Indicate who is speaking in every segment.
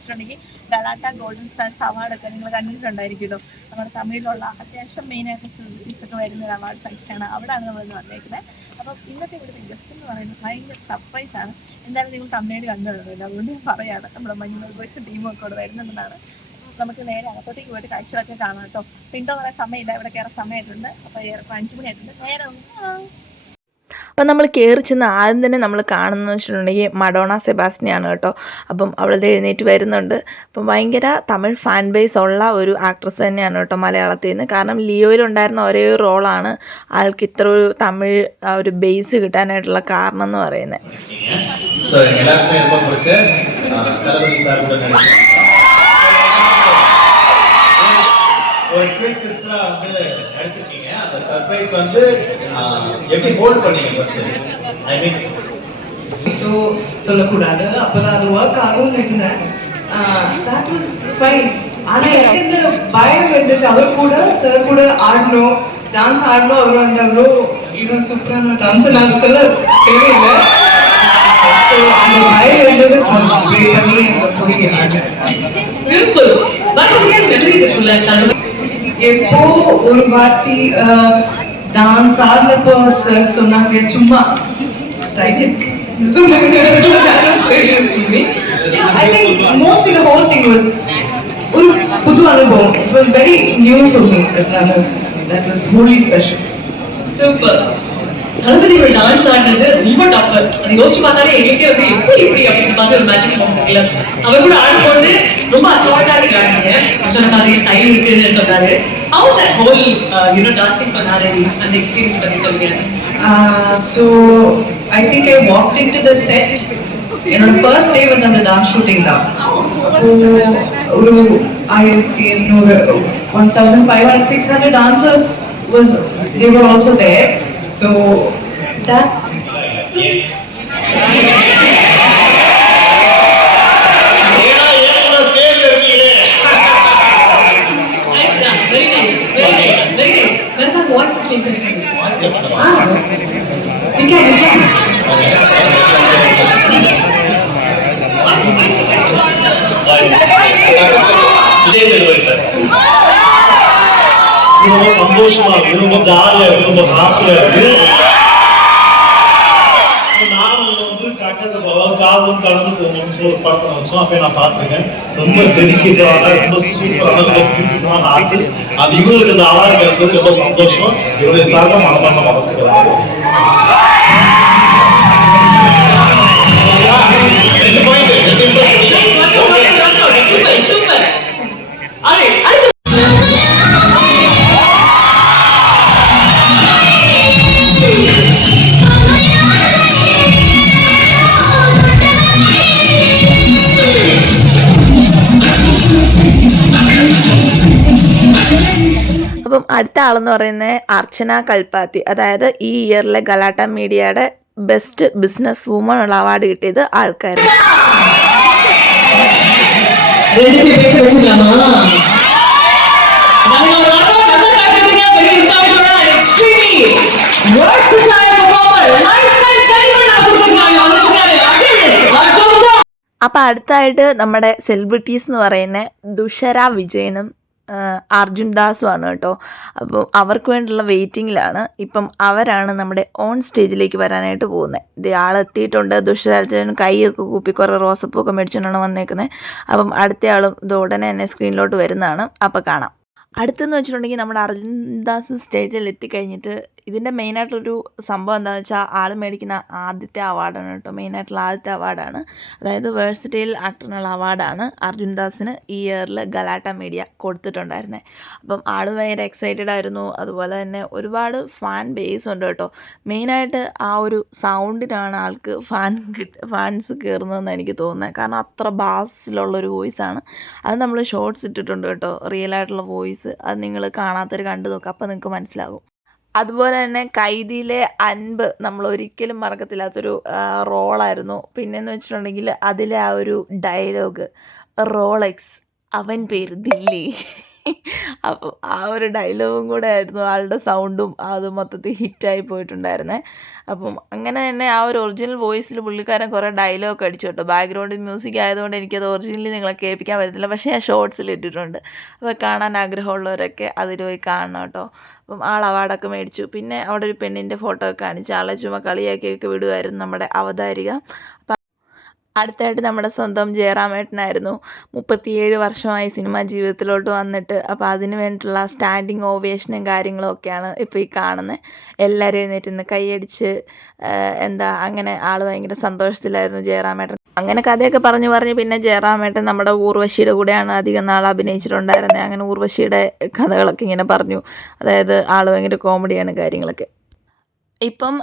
Speaker 1: വെച്ചിട്ടുണ്ടെങ്കിൽ Galatta golden stars അവാർഡൊക്കെ നിങ്ങൾ കണ്ടിട്ടുണ്ടായിരിക്കുമല്ലോ. നമ്മുടെ തമിഴിലുള്ള അത്യാവശ്യം മെയിനായിട്ട് സെലിബ്രിറ്റീസ് ഒക്കെ വരുന്ന ഒരു അവാർഡ് ഫംഗ്ഷനാണ് അവിടെയാണ് നമ്മൾ ഇന്ന് വന്നേക്കുന്നത്. അപ്പോൾ ഇന്നത്തെ ഇവിടുത്തെ ഗസ്റ്റ് എന്ന് പറയുന്നത് ഭയങ്കര ആണ്. എന്തായാലും നിങ്ങൾ തമിഴ് കണ്ടുകൊള്ളുന്നില്ല അതുകൊണ്ട് ഞാൻ പറയാണ് നമ്മുടെ മഞ്ഞുമൽ ബോയ്സ് ഒക്കെ ഇവിടെ വരുന്നുണ്ടെന്നാണ്. നമുക്ക് നേരെ അകത്തോട്ടേക്ക് പോയിട്ട് കാഴ്ചകളൊക്കെ കാണാം കേട്ടോ. പിന്നെ കുറേ സമയമില്ല. ഇവിടെ കയറാൻ സമയമായിട്ടുണ്ട്. അപ്പോൾ അഞ്ച് മണിയായിട്ടുണ്ട്. നേരെ
Speaker 2: അപ്പം നമ്മൾ കയറി ചെന്ന് ആദ്യം തന്നെ നമ്മൾ കാണുന്നത് വെച്ചിട്ടുണ്ടെങ്കിൽ മഡോണ സെബാസ്റ്റിനെയാണ് കേട്ടോ അപ്പം അവളത് എഴുന്നേറ്റ് വരുന്നുണ്ട് അപ്പം ഭയങ്കര തമിഴ് ഫാൻ ബേസ് ഉള്ള ഒരു ആക്ട്രസ് തന്നെയാണ് കേട്ടോ മലയാളത്തിൽ നിന്ന് കാരണം ലിയോയിലുണ്ടായിരുന്ന ഒരേ ഒരു റോളാണ് ആൾക്ക് ഇത്ര ഒരു തമിഴ് ആ ഒരു ബേസ് കിട്ടാനായിട്ടുള്ള കാരണം എന്ന് പറയുന്നത്
Speaker 3: ஸோ எங்க எல்லாருக்குமே ரொம்ப பிடிச்ச ஆஹ், தளபதி சார் கூட நடிச்சேன் ஒரு ட்வின் சிஸ்டரா வந்து நடிச்சிருக்கீங்க அந்த சர்ப்ரைஸ் வந்து ஆஹ், எப்படி ஹோல்ட் பண்ணீங்க ஃபர்ஸ்ட் ஐ மீன்
Speaker 4: ஷோ சொல்லக்கூடாது. அப்பதான் அது ஒர்க் ஆகும்னு இருந்தேன். தட் வாஸ் ஃபைன் ஆனா எனக்கு இந்த பயம் இருந்துச்சு. அவர் கூட சார் கூட ஆடணும். டான்ஸ் ஆடணும். அவர் வந்து அவ்வளோ இன்னும் சூப்பரான டான்ஸ் நான் சொல்ல தேவையில்லை. ஸோ அந்த பயம் இருந்தது. எப்போ ஒரு வாட்டி நான் சார்ந்தப்போ சார் சொன்னாங்க சும்மா ஒரு புது அனுபவம். It was very new for me அதனால that Holi special
Speaker 5: super dance ஆடினது ரொம்ப டஃப் யோசிச்சு பார்த்தாலே எங்களுக்கே எப்படி இப்படி அப்படின்னு பார்த்து ஒரு மேஜிக் பண்ணுறீங்களா அவர் கூட ஆடும்போது ரொம்ப அசால்ட்டா இருக்காங்க சொன்னாரு ஸ்டைல் சொன்னாரு. how's that whole you know dancing for நாரடி அந்த எக்ஸ்பீரியன்ஸ் பத்தி சொல்லுங்க
Speaker 4: Uh, so I think I walked into the set என்னோட ஃபர்ஸ்ட் டே வந்து அந்த டான்ஸ் ஷூட்டிங் தான் அப்போ ஒரு ஆயிரத்தி எண்ணூறு one thousand
Speaker 5: five hundred six hundred dancers was there also there so that voice can you can
Speaker 3: Vijay Sethupathi sir ரொம்ப சந்தோஷமா இருக்கு. ரொம்ப ஜாலியா இருக்கு. ரொம்ப ஹாப்பியா இருக்கு. அதாவது காதலும் கலந்து போகணும்னு சொல்லி ஒரு படத்தை வச்சோம் அப்போ நான் பார்த்துருக்கேன். ரொம்ப டெடிக்கேட்டடான ரொம்ப சூப்பரான ரொம்ப பியூட்டிஃபுல்லான ஆர்டிஸ்ட் அது இவங்களுக்கு இந்த அவார்டு கிடைச்சது ரொம்ப சந்தோஷம். இவருடைய சார்பாக மனமார்ந்த மறந்துக்கிறாங்க
Speaker 2: അപ്പം അടുത്ത ആളെന്ന് പറയുന്നത് അർച്ചന കൽപ്പാത്തി. അതായത് ഈ ഇയറിലെ ഗലാട്ട മീഡിയയുടെ ബെസ്റ്റ് ബിസിനസ് വുമൺ ഉള്ള അവാർഡ് കിട്ടിയത്
Speaker 5: ആൾക്കാർ
Speaker 2: അപ്പൊ അടുത്തായിട്ട് നമ്മുടെ സെലിബ്രിറ്റീസ് എന്ന് പറയുന്ന ദുഷര വിജയനും അർജുൻ ദാസുമാണ് കേട്ടോ. അപ്പോൾ അവർക്ക് വേണ്ടിയുള്ള വെയിറ്റിങ്ങിലാണ് ഇപ്പം അവരാണ് നമ്മുടെ ഓൺ സ്റ്റേജിലേക്ക് വരാനായിട്ട് പോകുന്നത്. ഇത് ആളെത്തിയിട്ടുണ്ട് ദുഷ്ടരാജൻ കൈയൊക്കെ കൂപ്പി കുറേ റോസപ്പൂക്കെ മേടിച്ചുകൊണ്ടാണ് വന്നേക്കുന്നത് അപ്പം അടുത്ത ആളും ഇത് ഉടനെ തന്നെ സ്ക്രീനിലോട്ട് വരുന്നതാണ്. അപ്പം കാണാം. അടുത്തെന്ന് വെച്ചിട്ടുണ്ടെങ്കിൽ നമ്മുടെ അർജുൻദാസ് സ്റ്റേജിൽ എത്തിക്കഴിഞ്ഞിട്ട് ഇതിന്റെ മെയിനായിട്ടുള്ളൊരു സംഭവം എന്താണെന്ന് വെച്ചാൽ ആൾ മേടിക്കുന്ന ആദ്യത്തെ അവാർഡാണ് കേട്ടോ. മെയിനായിട്ടുള്ള ആദ്യത്തെ അവാർഡാണ്. അതായത് വേഴ്സിറ്റൈൽ ആക്ടറിനുള്ള അവാർഡാണ് അർജുൻദാസിന് ഈ ഇയറിൽ ഗലാട്ട മീഡിയ കൊടുത്തിട്ടുണ്ടായിരുന്നത് അപ്പം ആൾ ഭയങ്കര എക്സൈറ്റഡ് ആയിരുന്നു. അതുപോലെ തന്നെ ഒരുപാട് ഫാൻ ബേസ് ഉണ്ട് കേട്ടോ. മെയിനായിട്ട് ആ ഒരു സൗണ്ടിനാണ് ആൾക്ക് ഫാൻ കിട്ട ഫാൻസ് കയറുന്നതെന്ന് എനിക്ക് തോന്നുന്നത് കാരണം അത്ര ബാസിലുള്ളൊരു വോയിസാണ് അത് നമ്മൾ ഷോർട്സ് ഇട്ടിട്ടുണ്ട് കേട്ടോ. റിയൽ ആയിട്ടുള്ള വോയിസ് അത് നിങ്ങൾ കാണാത്തവർ കണ്ടു നോക്കുക അപ്പോൾ നിങ്ങൾക്ക് മനസ്സിലാകും. അതുപോലെ തന്നെ കൈദിയിലെ അൻപ് നമ്മൾ ഒരിക്കലും മറക്കത്തില്ലാത്തൊരു റോളായിരുന്നു. പിന്നെന്ന് വെച്ചിട്ടുണ്ടെങ്കിൽ അതിലെ ആ ഒരു ഡയലോഗ് റോളെക്സ് അവൻ പേര് ദില്ലി. അപ്പോൾ ആ ഒരു ഡയലോഗും കൂടെ ആയിരുന്നു. ആളുടെ സൗണ്ടും അത് മൊത്തത്തിൽ ഹിറ്റായി പോയിട്ടുണ്ടായിരുന്നേ. അപ്പം അങ്ങനെ തന്നെ ആ ഒരു ഒറിജിനൽ വോയിസിൽ പുള്ളിക്കാരൻ കുറേ ഡയലോഗ് അടിച്ചു കേട്ടോ. ബാക്ക്ഗ്രൗണ്ട് മ്യൂസിക് ആയതുകൊണ്ട് എനിക്കത് ഒറിജിനലി നിങ്ങളെ കേൾപ്പിക്കാൻ പറ്റത്തില്ല. പക്ഷേ ഞാൻ ഷോർട്സിൽ ഇട്ടിട്ടുണ്ട്. അപ്പോൾ കാണാൻ ആഗ്രഹമുള്ളവരൊക്കെ അതിൽ പോയി കാണണം കേട്ടോ. അപ്പം ആൾ അവാർഡൊക്കെ മേടിച്ചു. പിന്നെ അവിടെ ഒരു പെണ്ണിന്റെ ഫോട്ടോ ഒക്കെ കാണിച്ച്. ആളെ ചുമ കളിയാക്കിയൊക്കെ വിടുമായിരുന്നു നമ്മുടെ അവതാരിക. അടുത്തായിട്ട് നമ്മുടെ സ്വന്തം ജയറാമേട്ടനായിരുന്നു. മുപ്പത്തിയേഴ് വർഷമായി സിനിമ ജീവിതത്തിലോട്ട് വന്നിട്ട്. അപ്പോൾ അതിന് വേണ്ടിയിട്ടുള്ള സ്റ്റാൻഡിങ് ഓവേഷനും കാര്യങ്ങളും ഒക്കെയാണ് ഇപ്പോൾ ഈ കാണുന്നത് എല്ലാവരും എഴുന്നേറ്റ് കൈയടിച്ച് എന്താ അങ്ങനെ ആൾ ഭയങ്കര സന്തോഷത്തിലായിരുന്നു ജയറാമേട്ടൻ. അങ്ങനെ കഥയൊക്കെ പറഞ്ഞു പറഞ്ഞ് പിന്നെ ജയറാമേട്ടൻ നമ്മുടെ ഊർവശിയുടെ കൂടെയാണ് അധികം നാൾ അഭിനയിച്ചിട്ടുണ്ടായിരുന്നത് അങ്ങനെ ഊർവശിയുടെ കഥകളൊക്കെ ഇങ്ങനെ പറഞ്ഞു. അതായത് ആൾ ഭയങ്കര കോമഡിയാണ് കാര്യങ്ങളൊക്കെ. ഇപ്പം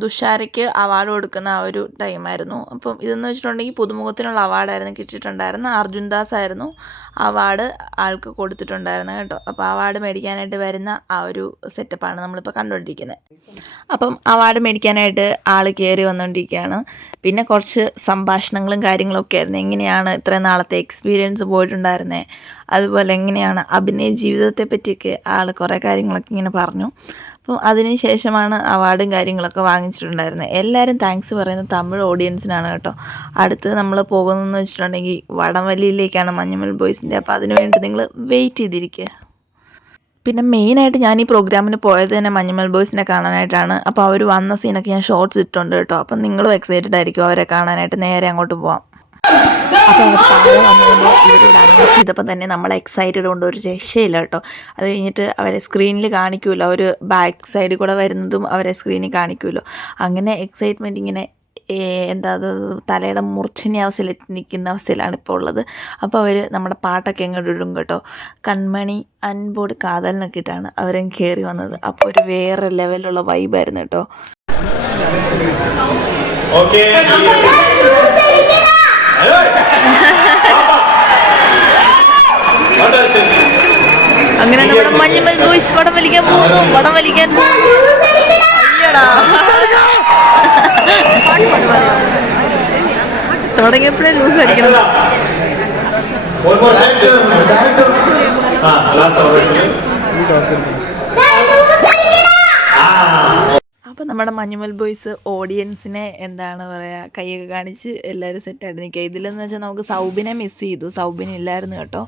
Speaker 2: ദുഷാരയ്ക്ക് അവാർഡ് കൊടുക്കുന്ന ആ ഒരു ടൈമായിരുന്നു അപ്പം ഇതെന്ന് വെച്ചിട്ടുണ്ടെങ്കിൽ പുതുമുഖത്തിനുള്ള അവാർഡായിരുന്നു കിട്ടിയിട്ടുണ്ടായിരുന്നത്. അർജുൻ ദാസ് ആയിരുന്നു അവാർഡ് ആൾക്ക് കൊടുത്തിട്ടുണ്ടായിരുന്നു കേട്ടോ. അപ്പോൾ അവാർഡ് മേടിക്കാനായിട്ട് വരുന്ന ആ ഒരു സെറ്റപ്പാണ് നമ്മളിപ്പോൾ കണ്ടുകൊണ്ടിരിക്കുന്നത് അപ്പം അവാർഡ് മേടിക്കാനായിട്ട് ആൾ കയറി വന്നുകൊണ്ടിരിക്കുകയാണ് പിന്നെ കുറച്ച് സംഭാഷണങ്ങളും കാര്യങ്ങളൊക്കെ ആയിരുന്നു. എങ്ങനെയാണ് ഇത്രയും നാളത്തെ എക്സ്പീരിയൻസ് പോയിട്ടുണ്ടായിരുന്നത് അതുപോലെ എങ്ങനെയാണ് അഭിനയ ജീവിതത്തെ പറ്റിയൊക്കെ ആൾ കുറേ കാര്യങ്ങളൊക്കെ ഇങ്ങനെ പറഞ്ഞു. അപ്പം അതിന് ശേഷമാണ് അവാർഡും കാര്യങ്ങളൊക്കെ വാങ്ങിച്ചിട്ടുണ്ടായിരുന്നത്. എല്ലാവരും താങ്ക്സ് പറയുന്ന തമിഴ് ഓഡിയൻസിനാണ് കേട്ടോ. അടുത്ത് നമ്മൾ പോകുന്നതെന്ന് വെച്ചിട്ടുണ്ടെങ്കിൽ വടംവലിയിലേക്കാണ് മഞ്ഞുമൽ ബോയ്സിന്റെ അപ്പോൾ അതിന് വേണ്ടി നിങ്ങൾ വെയിറ്റ് ചെയ്തിരിക്കുക പിന്നെ മെയിനായിട്ട് ഞാൻ ഈ പ്രോഗ്രാമിന് പോയത് തന്നെ മഞ്ഞുമൽ ബോയ്സിനെ കാണാനായിട്ടാണ്. അപ്പോൾ അവർ വന്ന സീനൊക്കെ ഞാൻ ഷോർട്സ് ഇട്ടുണ്ട് കേട്ടോ. അപ്പം നിങ്ങളും എക്സൈറ്റഡ് ആയിരിക്കും അവരെ കാണാനായിട്ട് നേരെ അങ്ങോട്ട് പോവാം അപ്പോൾ താഴെ വന്നുകൊണ്ട് ഇവരോട് അനൗൺസ് ചെയ്തപ്പോൾ തന്നെ നമ്മൾ എക്സൈറ്റഡ് കൊണ്ട് ഒരു രക്ഷയില്ല കേട്ടോ. അത് കഴിഞ്ഞിട്ട് അവരെ സ്ക്രീനിൽ കാണിക്കുമല്ലോ അവർ ബാക്ക് സൈഡിൽ കൂടെ വരുന്നതും അവരെ സ്ക്രീനിൽ കാണിക്കുമല്ലോ അങ്ങനെ എക്സൈറ്റ്മെന്റ് ഇങ്ങനെ എന്താ അത് തലയുടെ മുറിച്ചിനി അവസ്ഥയിൽ നിൽക്കുന്ന അവസ്ഥയിലാണ് ഇപ്പോൾ ഉള്ളത്. അപ്പോൾ അവർ നമ്മുടെ പാട്ടൊക്കെ എങ്ങോട്ട് ഇടും കേട്ടോ. കൺമണി അൻപോട് കാതൽ എന്നൊക്കെയിട്ടാണ് അവരും കയറി വന്നത്. അപ്പോൾ ഒരു വേറെ ലെവലുള്ള വൈബായിരുന്നു കേട്ടോ.
Speaker 3: ഓക്കെ
Speaker 2: അങ്ങനെ നമ്മുടെ മഞ്ഞമ്മൽ ബോയ്സ് വടം വലിക്കാൻ പോകുന്നു. വടം വലിക്കാൻ പോകുന്നു അയ്യടാ. തുടങ്ങിയപ്പോഴേ ലൂസ് അടിക്കണം.
Speaker 3: ആ ലാസ്റ്റ്
Speaker 2: അപ്പോൾ നമ്മുടെ മഞ്ഞുമൽ ബോയ്സ് ഓഡിയൻസിനെ എന്താണ് പറയുക കൈയൊക്കെ കാണിച്ച് എല്ലാവരും സെറ്റായിട്ട് നിൽക്കുക. ഇതിലെന്ന് വെച്ചാൽ നമുക്ക് സൗബിനെ മിസ് ചെയ്തു. സൗബിനില്ലായിരുന്നു കേട്ടോ.